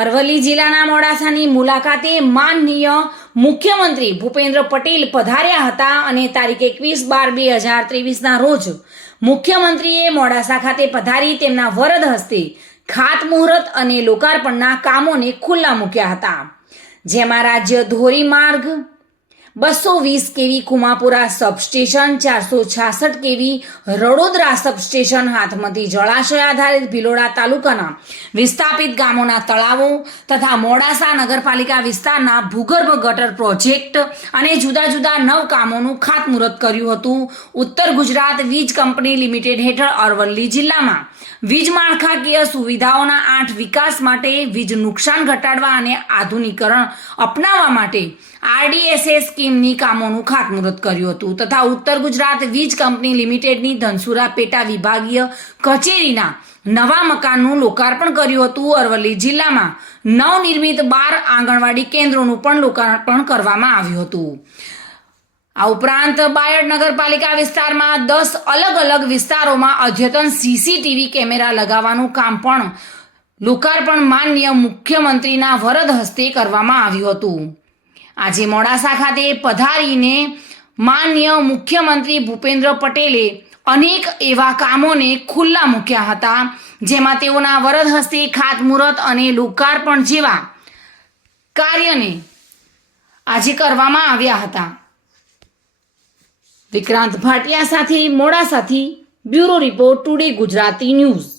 અરવલ્લી જિલ્લાના મોડાસાની મુલાકાતે માનનીય મુખ્યમંત્રી ભૂપેન્દ્ર પટેલ પધાર્યા હતા અને તારીખ 21/12/2023ના રોજ મુખ્યમંત્રીએ મોડાસા ખાતે પધારી તેમના વરદ હસ્તે ખાતમુહૂર્ત અને લોકાર્પણના કામોને ખુલ્લા મૂક્યા હતા, જેમાં રાજ્ય ધોરીમાર્ગ 220 કેવી કુમાપુરા સબસ્ટેશન, 466 કેવી રડોદરા સબસ્ટેશન, હાથમતી જળાશય આધારિત ભિલોડા તાલુકાના વિસ્થાપિત ગામોના તળાવો તથા મોડાસા નગરપાલિકા વિસ્તારના ભૂગર્ભ ગટર પ્રોજેક્ટ અને જુદા જુદા 9 કામોનું ખાતમુહૂર્ત કર્યું હતું. ઉત્તર ગુજરાત વીજ કંપની લિમિટેડ હેઠળ અરવલ્લી જિલ્લામાં વીજ માળખાકીય સુવિધાઓના 8 વિકાસ માટે, વીજ નુકસાન ઘટાડવા અને આધુનિકરણ અપનાવવા માટે RDSS સ્કીમની કામોનું ખાતમુહૂર્ત કર્યું હતું તથા ઉત્તર ગુજરાત વીજ કંપની લિમિટેડની ધનસુરા પેટા વિભાગીય કચેરીના નવા મકાનનું લોકાર્પણ કર્યું હતું. અરવલ્લી જિલ્લામાં નવનિર્મિત 12 આંગણવાડી કેન્દ્રોનું પણ લોકાર્પણ કરવામાં આવ્યું હતું. આ ઉપરાંત બાયડ નગરપાલિકા વિસ્તારમાં 10 અલગ અલગ વિસ્તારોમાં અદ્યતન CCTV કેમેરા લગાવવાનું કામ પણ લોકાર્પણ માનનીય મુખ્યમંત્રીના વરદ હસ્તે કરવામાં આવ્યું હતું. આજે મોડાસા ખાતે પધારીને માનનીય મુખ્યમંત્રી ભૂપેન્દ્ર પટેલે અનેક એવા કામોને ખુલ્લા મૂક્યા હતા, જેમાં તેઓના વરદ હસ્તે ખાતમુહૂર્ત અને લોકાર્પણ જેવા કાર્યને આજે કરવામાં આવ્યા હતા. વિક્રાંત ભાટિયા સાથે મોડાસાથી bureau report, today Gujarati news.